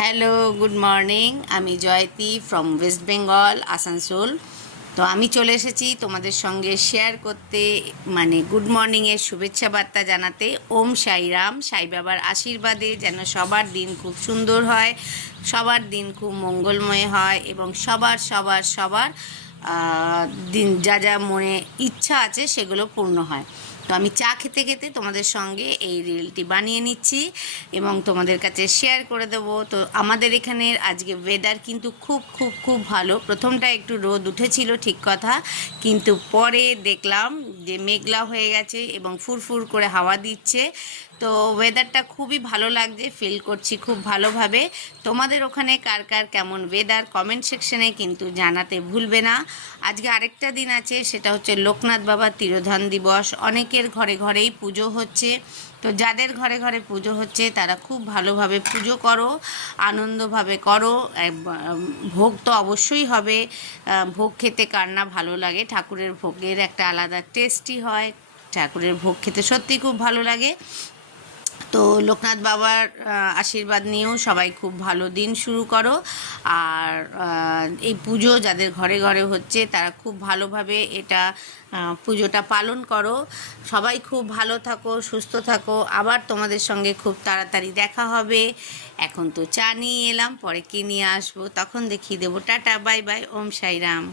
Hello, good morning. আমি Jayati from West Bengal, Asansol. তো আমি চলে এসেছি তোমাদের সঙ্গে শেয়ার করতে, মানে গুড মর্নিংয়ের শুভেচ্ছা বার্তা জানাতে। ওম সাইরাম, সাই বাবার আশীর্বাদে যেন সবার দিন খুব সুন্দর হয়, সবার দিন খুব মঙ্গলময় হয় এবং সবার সবার সবার দিন যা যা মনে ইচ্ছা আছে সেগুলো পূর্ণ হয়। তো আমি চা খেতে খেতে তোমাদের সঙ্গে এই রিলটি বানিয়ে নিচ্ছি এবং তোমাদের কাছে শেয়ার করে দেবো। তো আমাদের এখানের আজকে ওয়েদার কিন্তু খুব খুব খুব ভালো। প্রথমটা একটু রোদ উঠেছিল, ঠিক কথা, কিন্তু পরে দেখলাম যে মেঘলা হয়ে গেছে এবং ফুরফুর করে হাওয়া দিচ্ছে। তো ওয়েদারটা খুবই ভালো লাগছে, ফিল করছি খুব ভালোভাবে। তোমাদের ওখানে কার কার কেমন ওয়েদার কমেন্ট সেকশনে কিন্তু জানাতে ভুলবে না। আজকে আরেকটা দিন আছে, সেটা হচ্ছে লোকনাথ বাবার তিরোধান দিবস। অনেকের ঘরে ঘরেই পুজো হচ্ছে। তো যাদের ঘরে ঘরে পুজো হচ্ছে তারা খুব ভালোভাবে পুজো করো, আনন্দভাবে করো। ভোগ তো অবশ্যই হবে। ভোগ খেতে কার না ভালো লাগে? ঠাকুরের ভোগের একটা আলাদা টেস্টি হয়। ঠাকুরের ভোগ খেতে সত্যি খুব ভালো লাগে। তো লোকনাথ বাবার আশীর্বাদ নিয়েও সবাই খুব ভালো দিন শুরু করো। আর এই পুজো যাদের ঘরে ঘরে হচ্ছে তারা খুব ভালোভাবে এটা পুজোটা পালন করো। সবাই খুব ভালো থাকো, সুস্থ থাকো। আবার তোমাদের সঙ্গে খুব তাড়াতাড়ি দেখা হবে। এখন তো চা নিয়ে এলাম, পরে কী নিয়ে আসবো তখন দেখিয়ে দেবো। টাটা, বাই বাই, ওম সাইরাম।